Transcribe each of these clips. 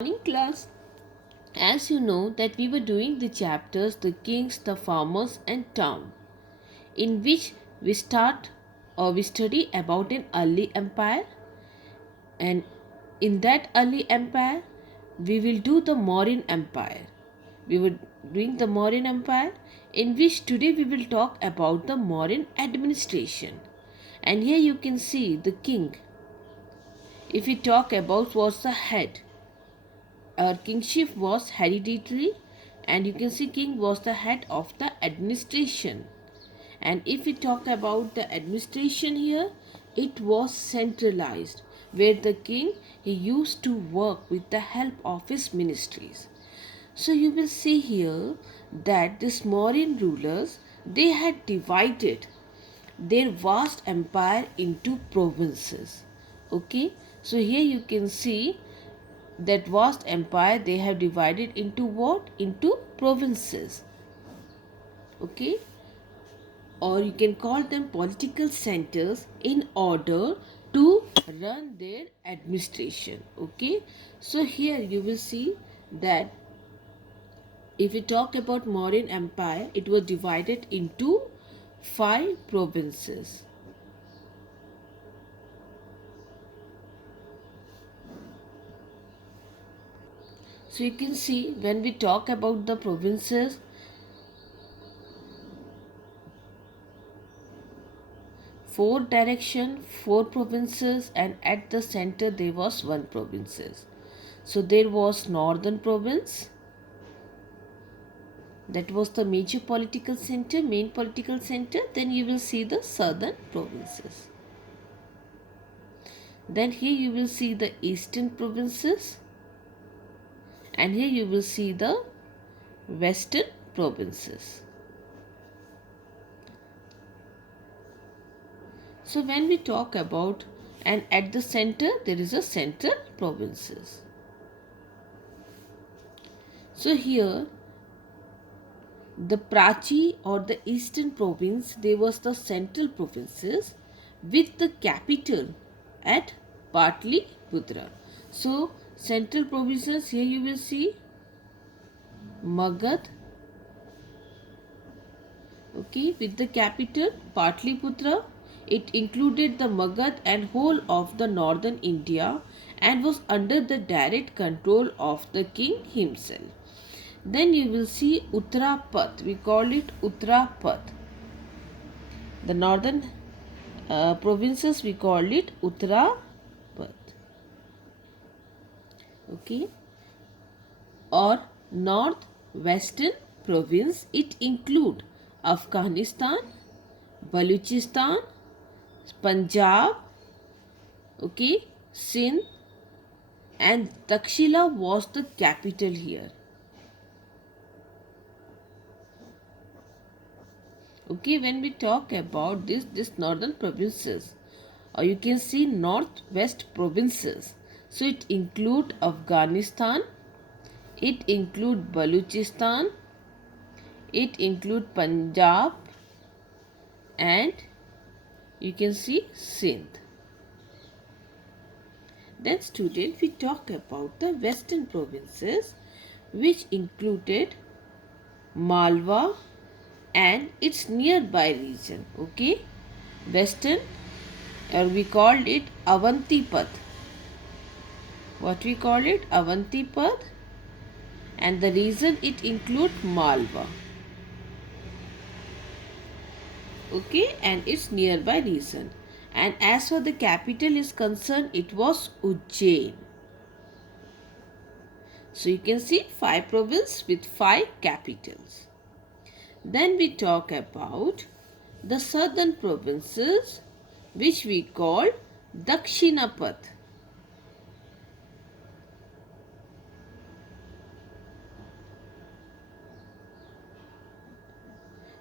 Morning class. As you know that we were doing the chapters the kings, the farmers and town, in which we study about an early empire, and in that early empire we will do the Mauryan Empire. We were doing the Mauryan Empire, in which today we will talk about the Mauryan administration. And here you can see the king. If we talk about what's the head, our kingship was hereditary, and you can see king was the head of the administration. And if we talk about the administration here, it was centralized, where the king he used to work with the help of his ministries. So you will see here that these Mauryan rulers, they had divided their vast empire into provinces. Okay, so here you can see that vast empire they have divided into what? Into provinces. Okay, or you can call them political centers in order to run their administration. Okay, so here you will see that if we talk about Mauryan Empire, it was divided into 5 provinces. So you can see when we talk about the provinces, 4 direction, 4 provinces, and at the center there was 1 provinces. So there was northern province, that was the major political center, main political center. Then you will see the southern provinces. Then here you will see the eastern provinces, and here you will see the western provinces. So when we talk about, and at the center there is a central provinces. So here the Prachi or the eastern province, they was the central provinces with the capital at Patliputra. So central provinces, here you will see Magad, okay, with the capital Patliputra. It included the Magad and whole of the northern India and was under the direct control of the king himself. Then you will see Uttarapath. We call it Uttarapath. The northern provinces, we call it Uttarapath. Okay. Or northwestern province. It include Afghanistan, Baluchistan, Punjab, okay, Sindh, and Takshila was the capital here. Okay, when we talk about this northern provinces, or you can see northwest provinces, so it include Afghanistan, it include Baluchistan, it include Punjab, and you can see Sindh. Then student, we talk about the western provinces, which included Malwa and its nearby region. Okay, western, or we called it Avantipath. What we call it? Avantipath, and the region it include Malwa. Okay, and its nearby region. And as for the capital is concerned, it was Ujjain. So you can see 5 provinces with 5 capitals. Then we talk about the southern provinces, which we call Dakshinapath.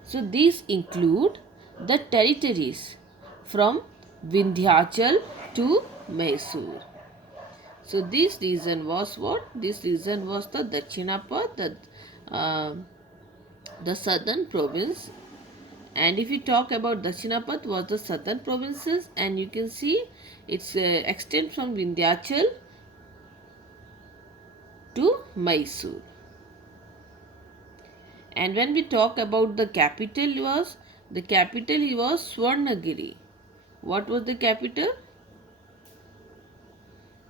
So these include the territories from Vindhyachal to Mysore. So this region was what? This region was the Dakshinapath, the southern province. And if you talk about Dakshinapath was the southern provinces, and you can see its extent from Vindhyachal to Mysore. And when we talk about the capital was Swarnagiri. What was the capital?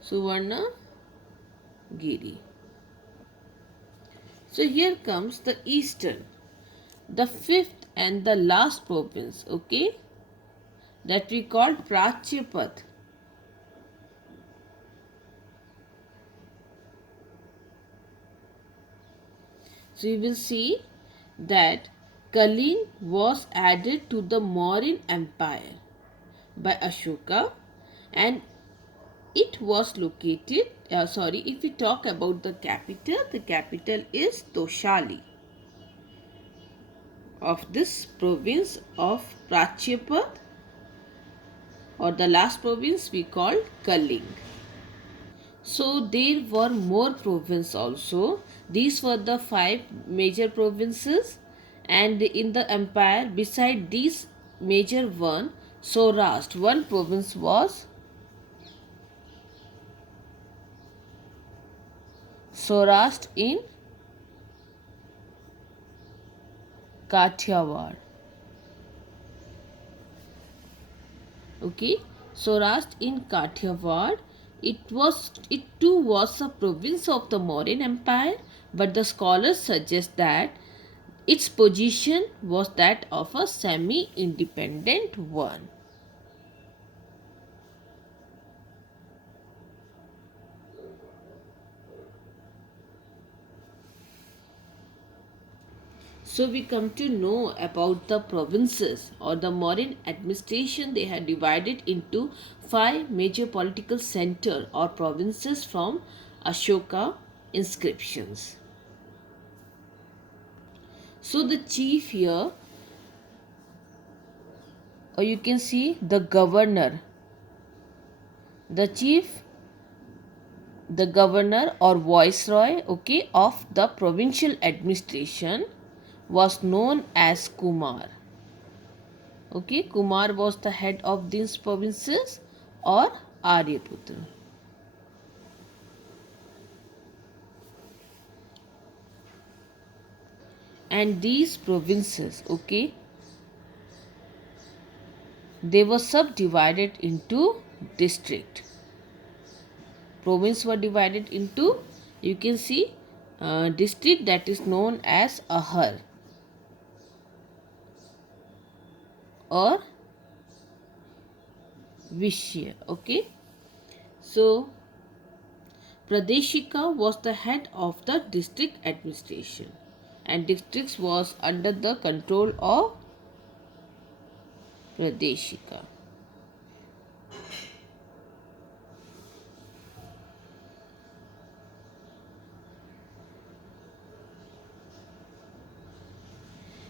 Suvarnagiri. So here comes the eastern, the fifth and the last province, okay, that we call Prachyapat. So you will see that Kaling was added to the Mauryan Empire by Ashoka, and it was located, if we talk about the capital is Toshali of this province of Prachyapat, or the last province we call Kaling. So there were more provinces also. These were the five major provinces, and in the empire beside these major one, Saurashtra, one province was Saurashtra in Kathiawar. Okay, Saurashtra in Kathiawar. It too was a province of the Mauryan Empire, but the scholars suggest that its position was that of a semi-independent one. So we come to know about the provinces or the Mauryan administration. They had divided into five major political center or provinces from Ashoka inscriptions. So the chief here, or you can see the governor, the chief, the governor or viceroy, okay, of the provincial administration was known as Kumar. Okay, Kumar was the head of these provinces or Aryaputra. And these provinces, okay, they were subdivided into district. Province were divided into, you can see, district that is known as Ahar or Vishya. Okay, so Pradeshika was the head of the district administration, and districts was under the control of Pradeshika.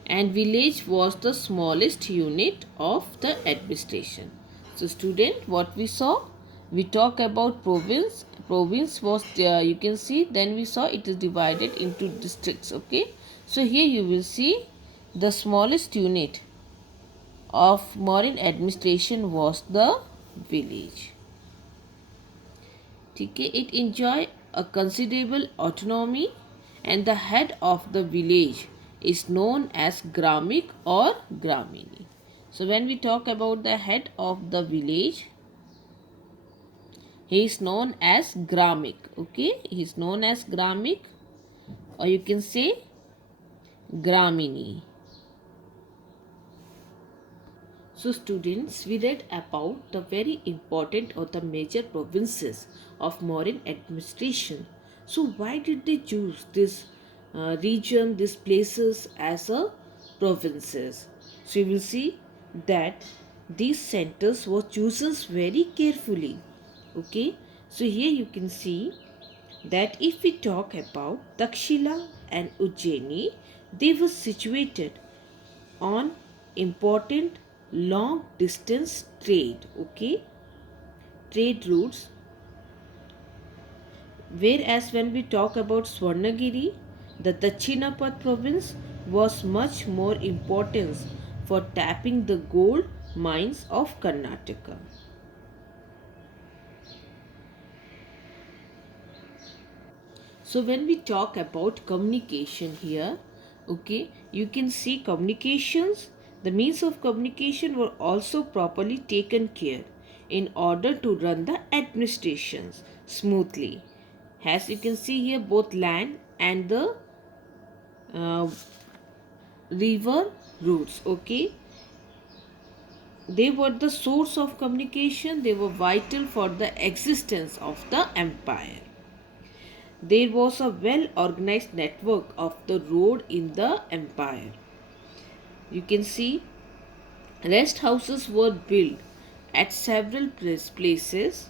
And village was the smallest unit of the administration. So student, what we saw, we talk about province was you can see, then we saw it is divided into districts. Okay, so here you will see the smallest unit of Mauryan administration was the village. Okay, it enjoy a considerable autonomy, and the head of the village is known as Gramik or Gramini. So when we talk about the head of the village, he is known as Gramik. Okay, he is known as Gramik, or you can say Gramini. So students, we read about the very important or the major provinces of Mauryan administration. So why did they choose this region, these places as a provinces? So you will see that these centers were chosen very carefully. Okay, so here you can see that if we talk about Takshila and Ujjaini, they were situated on important long distance trade, okay, trade routes, whereas when we talk about Swarnagiri, the Dachinapad province was much more important for tapping the gold mines of Karnataka. So when we talk about communication here, okay, you can see communications, the means of communication were also properly taken care in order to run the administrations smoothly. As you can see here, both land and the uh, river routes, okay, they were the source of communication, they were vital for the existence of the empire. There was a well organized network of the road in the empire. You can see rest houses were built at several places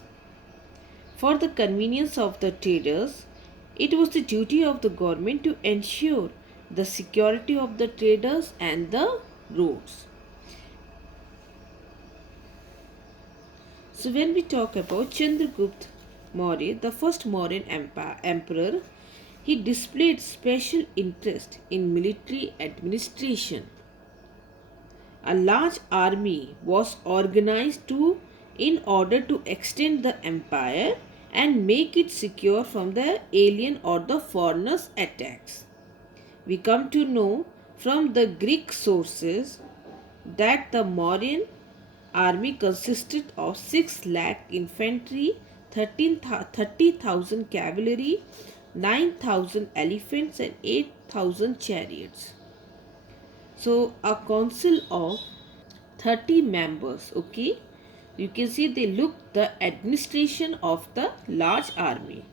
for the convenience of the traders. It was the duty of the government to ensure the security of the traders and the roads. So when we talk about Chandragupta Maurya, the first Mauryan emperor, he displayed special interest in military administration. A large army was organized in order to extend the empire and make it secure from the alien or the foreigners' attacks. We come to know from the Greek sources that the Mauryan army consisted of 6 lakh infantry, 30,000 cavalry, 9,000 elephants, and 8,000 chariots. So, a council of 30 members, okay, you can see they look the administration of the large army.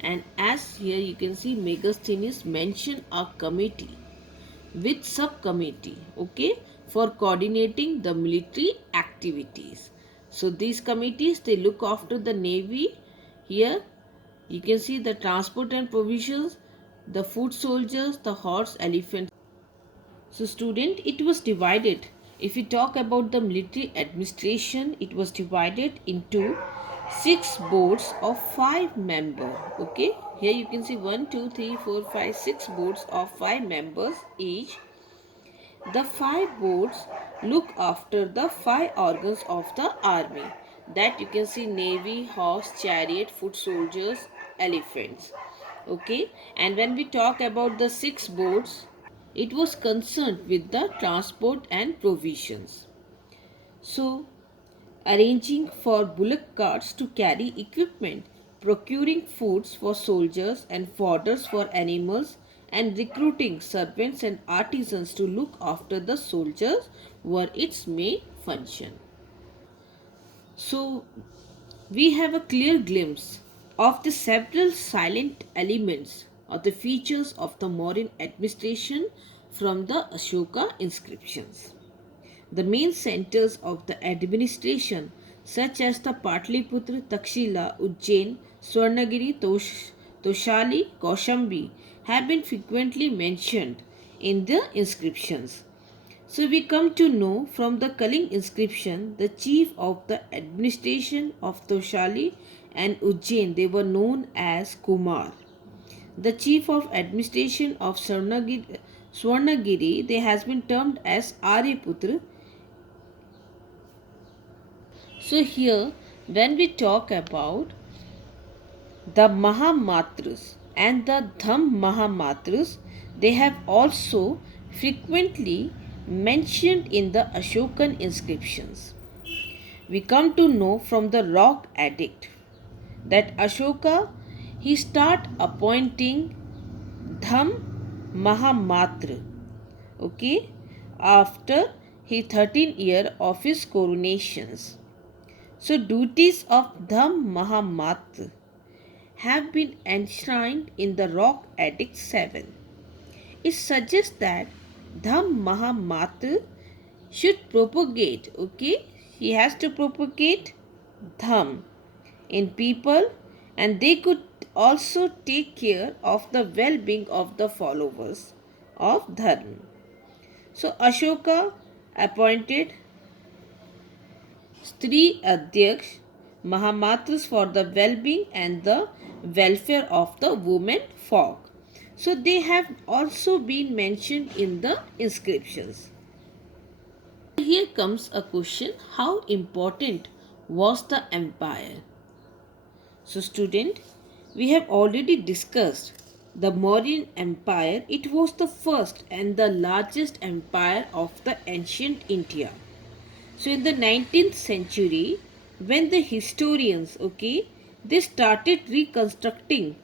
And as here you can see Megasthenes mention a committee with subcommittee, okay, for coordinating the military activities. So these committees, they look after the navy. Here you can see the transport and provisions, the foot soldiers, the horse, elephant. So student, it was divided. If we talk about the military administration, it was divided into 6 boards of 5 members. Okay, here you can see 1, 2, 3, 4, 5, 6 boards of 5 members each. The 5 boards look after the 5 organs of the army. That you can see navy, horse, chariot, foot soldiers, elephants. Okay, and when we talk about the 6 boards, it was concerned with the transport and provisions. So, arranging for bullock carts to carry equipment, procuring foods for soldiers and fodders for animals, and recruiting servants and artisans to look after the soldiers were its main function. So, we have a clear glimpse of the several silent elements or the features of the Mauryan administration from the Ashoka inscriptions. The main centers of the administration, such as the Patliputra, Takshila, Ujjain, Swarnagiri, Toshali, Kaushambi, have been frequently mentioned in the inscriptions. So we come to know from the Kaling inscription, the chief of the administration of Toshali and Ujjain, they were known as Kumar. The chief of administration of Swarnagiri, they has been termed as Aryaputra. So here, when we talk about the Mahamatras and the Dham Mahamatras, they have also frequently mentioned in the Ashokan inscriptions. We come to know from the rock edict that Ashoka, he start appointing Dham Mahamatra, okay, after his 13th year of his coronations. So duties of Dham Mahamatra have been enshrined in the Rock Edict 7. It suggests that Dham Mahamatra should propagate, okay? He has to propagate Dham in people, and they could also take care of the well-being of the followers of Dharma. So Ashoka appointed Stri Adhyaksh Mahamatras for the well-being and the welfare of the women folk. So they have also been mentioned in the inscriptions. Here comes a question: how important was the empire? So student, we have already discussed the Mauryan Empire, it was the first and the largest empire of the ancient India. So in the 19th century, when the historians, they started reconstructing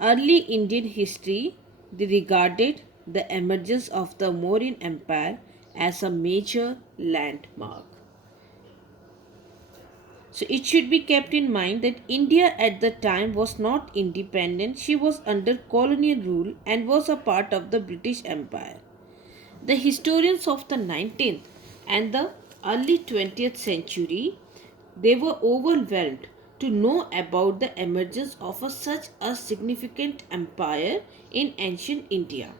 early Indian history, they regarded the emergence of the Mauryan Empire as a major landmark. So it should be kept in mind that India at the time was not independent. She was under colonial rule and was a part of the British Empire. The historians of the 19th and the early 20th century, they were overwhelmed to know about the emergence of such a significant empire in ancient India.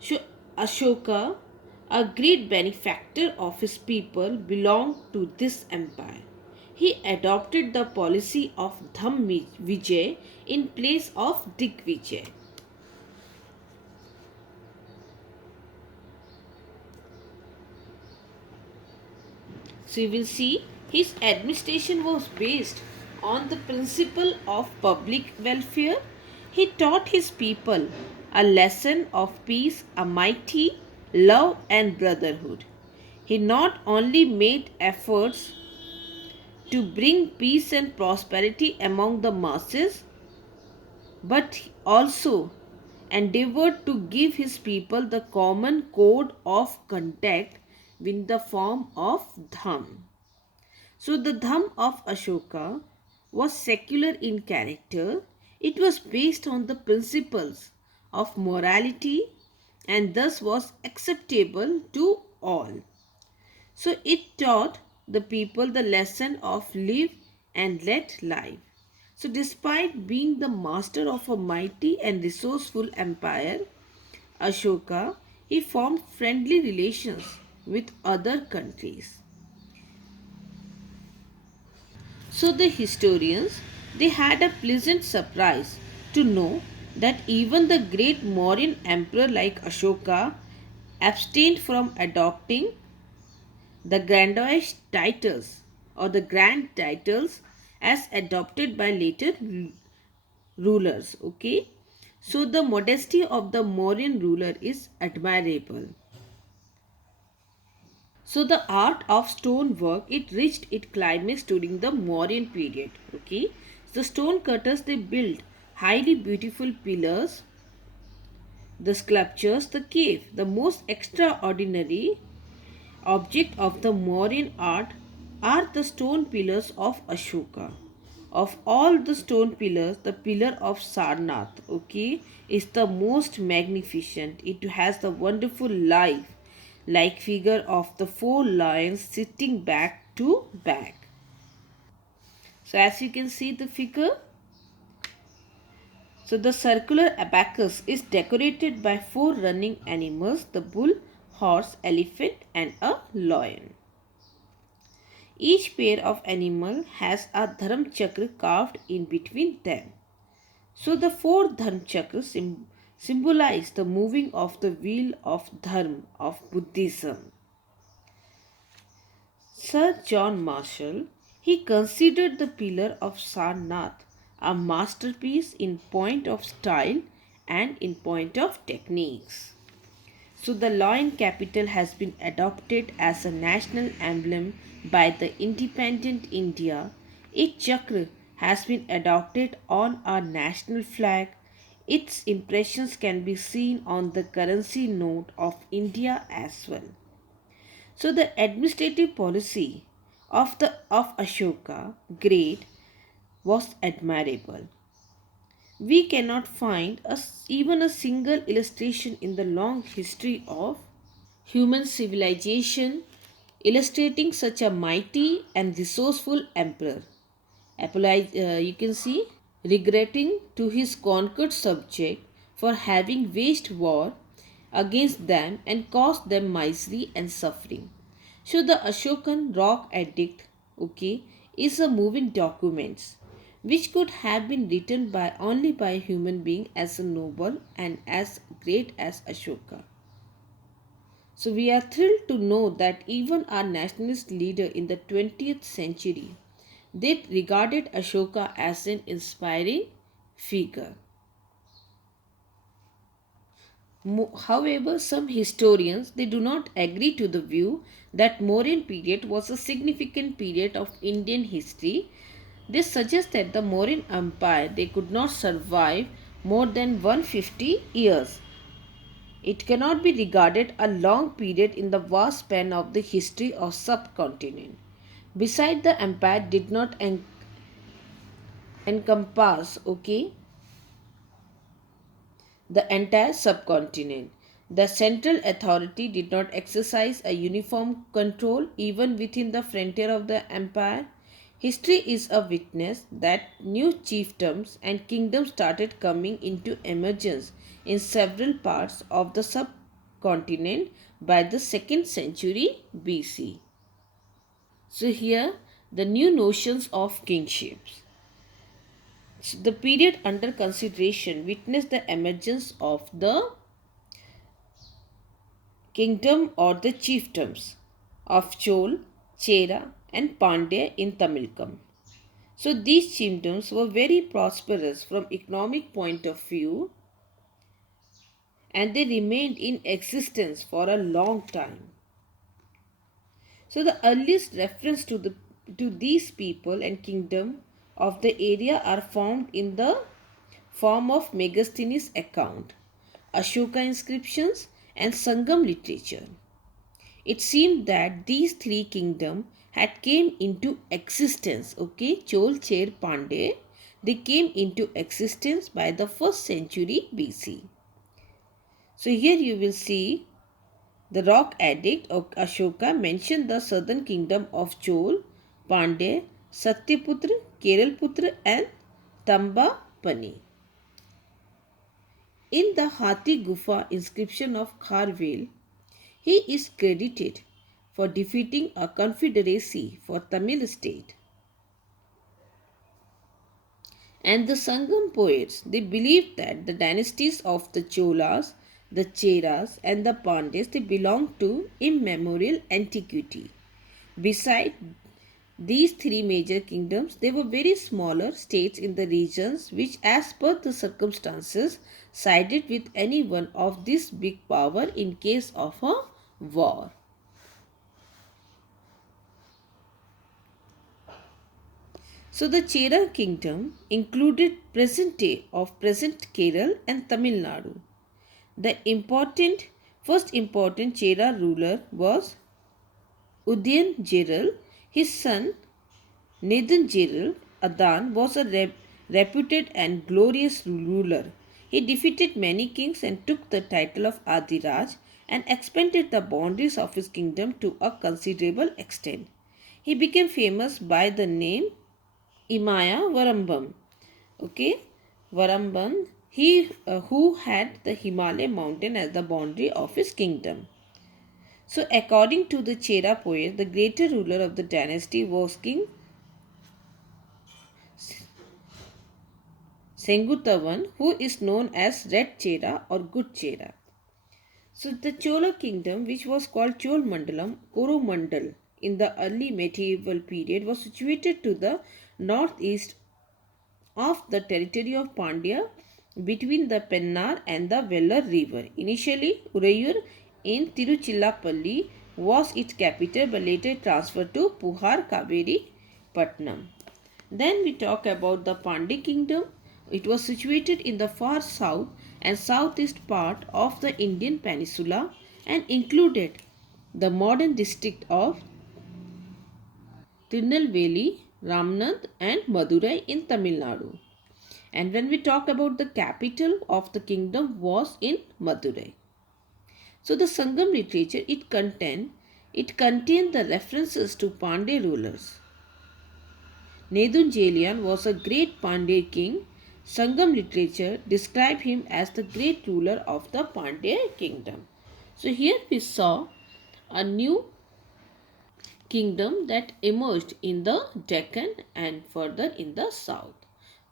So Ashoka, a great benefactor of his people, belonged to this empire. He adopted the policy of Dham Vijay in place of Digvijay. So you will see his administration was based on the principle of public welfare. He taught his people a lesson of peace, a mighty love and brotherhood. He not only made efforts to bring peace and prosperity among the masses, but also endeavored to give his people the common code of conduct in the form of dham. So the Dham of Ashoka was secular in character. It was based on the principles of morality and thus was acceptable to all. So it taught the people the lesson of live and let live. So despite being the master of a mighty and resourceful empire, Ashoka, he formed friendly relations with other countries. So the historians, they had a pleasant surprise to know that even the great Mauryan emperor like Ashoka abstained from adopting the grandiose titles or the grand titles as adopted by later rulers. So the modesty of the Mauryan ruler is admirable. So the art of stone work, it reached its climax during the Mauryan period. The stone cutters, they built highly beautiful pillars, the sculptures, the cave. The most extraordinary object of the Mauryan art are the stone pillars of Ashoka. Of all the stone pillars, the pillar of Sarnath, is the most magnificent. It has the wonderful life like figure of the four lions sitting back to back. So as you can see the figure, so the circular abacus is decorated by four running animals, the bull, horse, elephant and a lion. Each pair of animal has a dharma chakra carved in between them. So the four dharma chakras symbolize the moving of the wheel of dharma of Buddhism. Sir John Marshall, he considered the pillar of Sarnath a masterpiece in point of style and in point of techniques. So the lion capital has been adopted as a national emblem by the independent India. Its chakra has been adopted on our national flag. Its impressions can be seen on the currency note of India as well. So the administrative policy of Ashoka Great was admirable. We cannot find even a single illustration in the long history of human civilization illustrating such a mighty and resourceful emperor. You can see regretting to his conquered subject for having waged war against them and caused them misery and suffering. So the Ashokan rock edict, is a moving document which could have been written by only by a human being as noble and as great as Ashoka. So we are thrilled to know that even our nationalist leader in the 20th century, they regarded Ashoka as an inspiring figure. However, some historians they do not agree to the view that Mauryan period was a significant period of Indian history. They suggest that the Mauryan Empire they could not survive more than 150 years. It cannot be regarded a long period in the vast span of the history of subcontinent. Besides, the empire did not encompass, the entire subcontinent. The central authority did not exercise a uniform control even within the frontier of the empire. History is a witness that new chiefdoms and kingdoms started coming into emergence in several parts of the subcontinent by the 2nd century BC. So here the new notions of kingships. The period under consideration witnessed the emergence of the kingdom or the chiefdoms of Chol, Chera, and Pandya in Tamilkam. So these chiefdoms were very prosperous from economic point of view and they remained in existence for a long time. So the earliest reference to these people and kingdom of the area are found in the form of Megasthenes account, Ashoka inscriptions and Sangam literature. It seemed that these three kingdoms had came into existence, Chol, Cher, Pandey. They came into existence by the 1st century BC. So here you will see the rock edict of Ashoka mentioned the southern kingdom of Chol, Pandey, Satyaputra, Keralputra and Tambapani. In the Hathi Gufa inscription of Kharvel, he is credited for defeating a confederacy for Tamil state. And the Sangam poets, they believed that the dynasties of the Cholas, the Cheras and the Pandys, they belonged to immemorial antiquity. Beside these three major kingdoms, they were very smaller states in the regions which as per the circumstances sided with any one of this big power in case of a war. So the Chera kingdom included present Kerala and Tamil Nadu. The first important Chera ruler was Udayan Jeral. His son Nathan Jeral Adan was a reputed and glorious ruler. He defeated many kings and took the title of Adiraj and expanded the boundaries of his kingdom to a considerable extent. He became famous by the name Imaya Varambam. Varambam, he who had the Himalaya mountain as the boundary of his kingdom. So, according to the Chera poet, the greater ruler of the dynasty was King Sengutavan, who is known as Red Chera or Good Chera. So, the Chola kingdom, which was called Chol Mandalam, Coromandal, in the early medieval period, was situated to the northeast of the territory of Pandya between the Pennar and the Velar river. Initially, Urayur in Tiruchirappalli was its capital but later transferred to Puhar Kaveri Patnam. Then we talk about the Pandya kingdom. It was situated in the far south and southeast part of the Indian peninsula and included the modern district of Tirunelveli, Ramnath and Madurai in Tamil Nadu. And when we talk about the capital of the kingdom was in Madurai. So the Sangam literature it contained the references to Pandey rulers. Nedunjelian was a great Pandey king. Sangam literature described him as the great ruler of the Pandey kingdom. So here we saw a new kingdom that emerged in the Deccan and further in the south.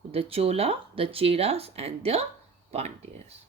The Chola, the Cheras and the Pandyas.